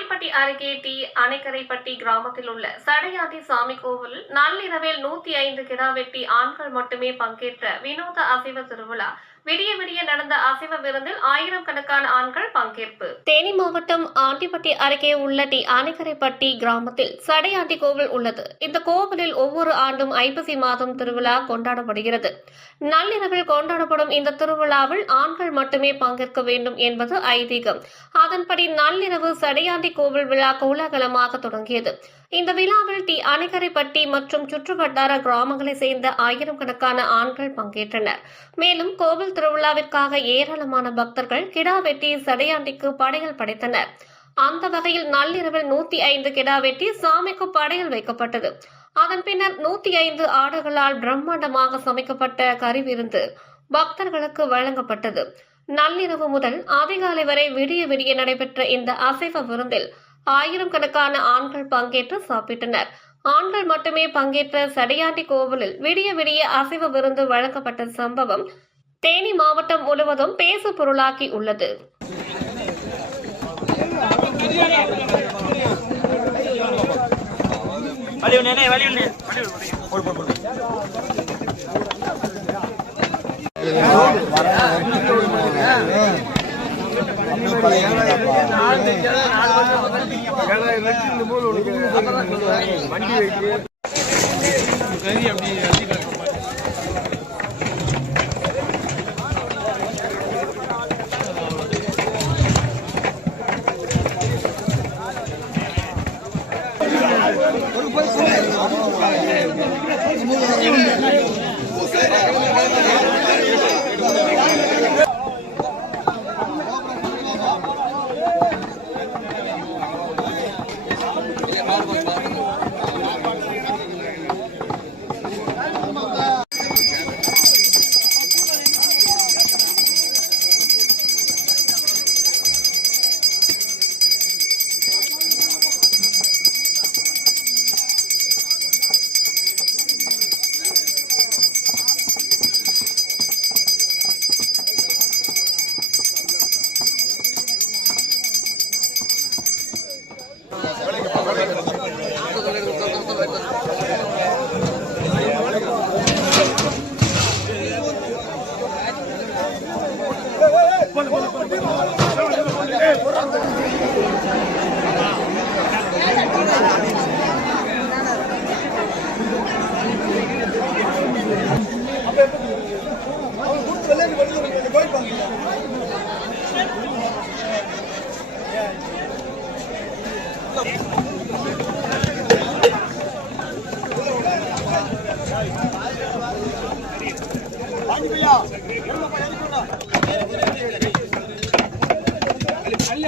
ராணிப்பட்டி அருகே டி அணைக்கரைப்பட்டி கிராமத்தில் உள்ள சடையாதி சாமி கோவிலில் நள்ளிரவில் நூத்தி ஐந்து கிடா வெட்டி ஆண்கள் மட்டுமே பங்கேற்ற வினோத அசைவ திருவிழா. விடிய விடிய நடந்த அசைவ விருந்தில் ஆயிரம் கணக்கான ஆண்கள் பங்கேற்பு. தேனி மாவட்டம் ஆண்டிப்பட்டி அருகே உள்ள டி அணைக்கரைப்பட்டி கிராமத்தில் சடையாண்டி கோவில் உள்ளது. இந்த கோவிலில் ஒவ்வொரு ஆண்டும் ஐப்பசி மாதம் திருவிழா கொண்டாடப்படுகிறது. நள்ளிரவில் கொண்டாடப்படும் இந்த திருவிழாவில் ஆண்கள் மட்டுமே பங்கேற்க வேண்டும் என்பது ஐதீகம். அதன்படி நள்ளிரவு சடையாண்டி கோவில் விழா கோலாகலமாக தொடங்கியது. இந்த விழாவில் டி. அணைக்கரைப்பட்டி மற்றும் சுற்றுவட்டார கிராமங்களைச் சேர்ந்த ஆயிரம் கணக்கான ஆண்கள் பங்கேற்றனர். மேலும் கோவில் திருவிழாவிற்காக ஏராளமான பக்தர்கள் கிடா வெட்டி சடையாண்டிக்கு படைகள் படைத்தனர். அந்த வகையில் நள்ளிரவில் நூத்தி ஐந்து கிடா வெட்டி சாமிக்கு படையில் வைக்கப்பட்டது. அதன் பின்னர் நூத்தி ஐந்து ஆடுகளால் பிரம்மாண்டமாக சமைக்கப்பட்ட கறி விருந்து பக்தர்களுக்கு வழங்கப்பட்டது. நள்ளிரவு முதல் அதிகாலை வரை விடிய விடிய நடைபெற்ற இந்த அசைவ விருந்தில் ஆயிரம் கணக்கான ஆண்கள் பங்கேற்று சாப்பிட்டனர். ஆண்கள் மட்டுமே பங்கேற்ற சடையாண்டி கோவிலில் விடிய விடிய அசைவ விருந்து வழங்கப்பட்ட சம்பவம் தேனி மாவட்டம் முழுவதும் பேசு பொருளாக்கி உள்ளது. வழி ஒண்ணே வழி ஒண்ணே வழி বল বল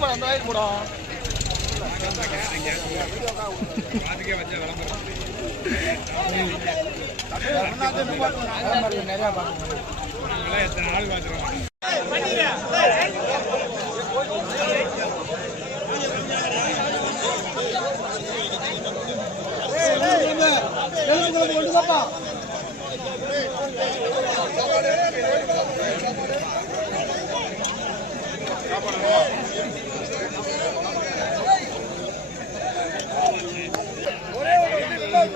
படம் அந்த ஆயிரம் படம் நிறைய பார்க்கலாம் எத்தனை ஆள் பார்த்துருவோம் எழுந்து கொண்டு பாப்பா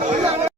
சாப்பிடுங்க